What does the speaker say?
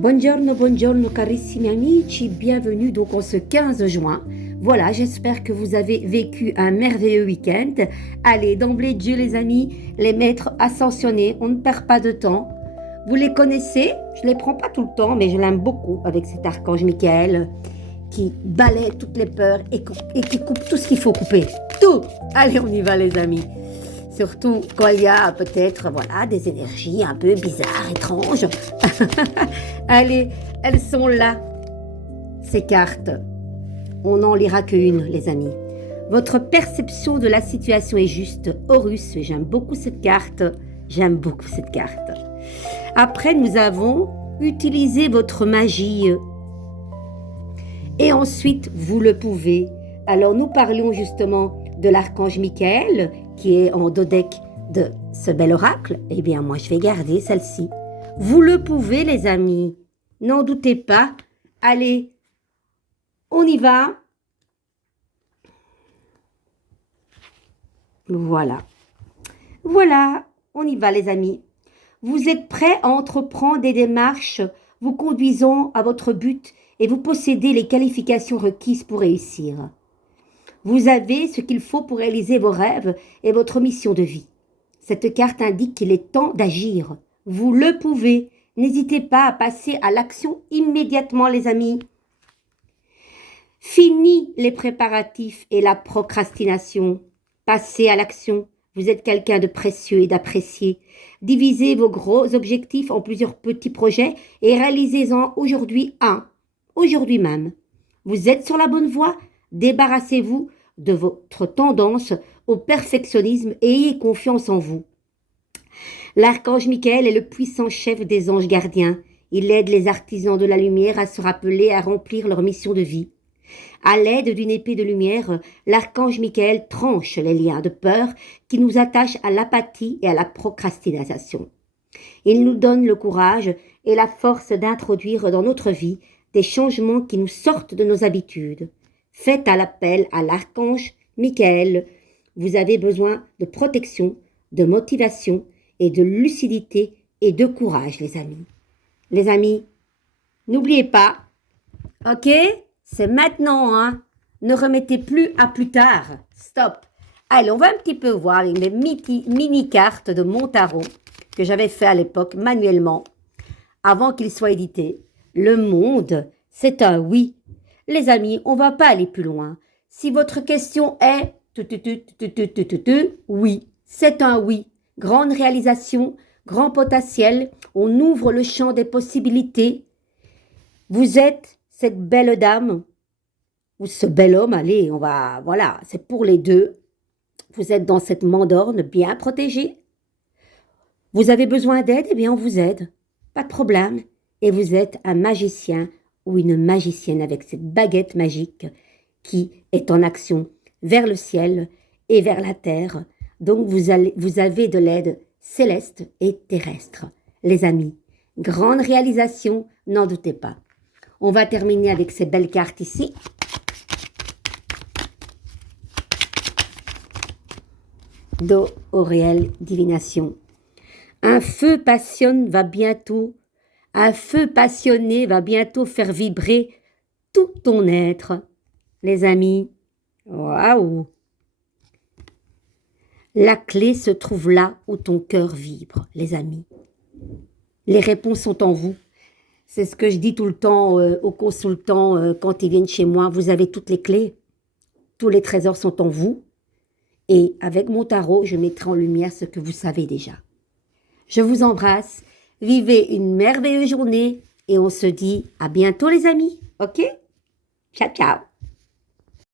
Buongiorno, buongiorno carissimi amici, bienvenue donc en ce 15 juin. Voilà, j'espère que vous avez vécu un merveilleux week-end. Allez, d'emblée de jeu les amis, les maîtres ascensionnés, on ne perd pas de temps. Vous les connaissez, je ne les prends pas tout le temps, mais je l'aime beaucoup avec cet archange Michael qui balaie toutes les peurs et qui coupe tout ce qu'il faut couper. Tout. Allez, on y va les amis. Surtout quand il y a peut-être des énergies un peu bizarres, étranges. Allez, elles sont là, ces cartes. On n'en lira qu'une, les amis. Votre perception de la situation est juste. Horus, j'aime beaucoup cette carte. J'aime beaucoup cette carte. Après, nous avons utilisé votre magie. Et ensuite, vous le pouvez. Alors, nous parlions justement de l'archange Michael, qui est en dos deck de ce bel oracle. Eh bien, moi, je vais garder celle-ci. Vous le pouvez, les amis. N'en doutez pas. Allez, on y va. Voilà. Voilà, on y va, les amis. Vous êtes prêts à entreprendre des démarches vous conduisant à votre but et vous possédez les qualifications requises pour réussir. Vous avez ce qu'il faut pour réaliser vos rêves et votre mission de vie. Cette carte indique qu'il est temps d'agir. Vous le pouvez. N'hésitez pas à passer à l'action immédiatement, les amis. Fini les préparatifs et la procrastination. Passez à l'action. Vous êtes quelqu'un de précieux et d'apprécié. Divisez vos gros objectifs en plusieurs petits projets et réalisez-en aujourd'hui un. Aujourd'hui même. Vous êtes sur la bonne voie. Débarrassez-vous de votre tendance au perfectionnisme et ayez confiance en vous. L'archange Michael est le puissant chef des anges gardiens. Il aide les artisans de la lumière à se rappeler à remplir leur mission de vie. À l'aide d'une épée de lumière, l'archange Michael tranche les liens de peur qui nous attachent à l'apathie et à la procrastination. Il nous donne le courage et la force d'introduire dans notre vie des changements qui nous sortent de nos habitudes. Faites à l'appel à l'archange Michael. Vous avez besoin de protection, de motivation et de lucidité et de courage, les amis. Les amis, n'oubliez pas, ok? C'est maintenant, hein? Ne remettez plus à plus tard. Stop. Allez, on va un petit peu voir avec mes mini-cartes de mon tarot que j'avais fait à l'époque manuellement, avant qu'il soit édité. Le monde, c'est un oui. Les amis, on ne va pas aller plus loin. Si votre question est oui, c'est un oui. Grande réalisation, grand potentiel, on ouvre le champ des possibilités. Vous êtes cette belle dame ou ce bel homme, allez, c'est pour les deux. Vous êtes dans cette mandorne bien protégée. Vous avez besoin d'aide, eh bien on vous aide. Pas de problème. Et vous êtes un magicien ou une magicienne avec cette baguette magique qui est en action vers le ciel et vers la terre. Donc vous avez de l'aide céleste et terrestre. Les amis, grande réalisation, n'en doutez pas. On va terminer avec ces belles cartes ici. Do Auréel Divination. Un feu passionné va bientôt faire vibrer tout ton être. Les amis, waouh! La clé se trouve là où ton cœur vibre, les amis. Les réponses sont en vous. C'est ce que je dis tout le temps aux consultants quand ils viennent chez moi. Vous avez toutes les clés. Tous les trésors sont en vous. Et avec mon tarot, je mettrai en lumière ce que vous savez déjà. Je vous embrasse. Vivez une merveilleuse journée et on se dit à bientôt les amis. Ok? Ciao, ciao.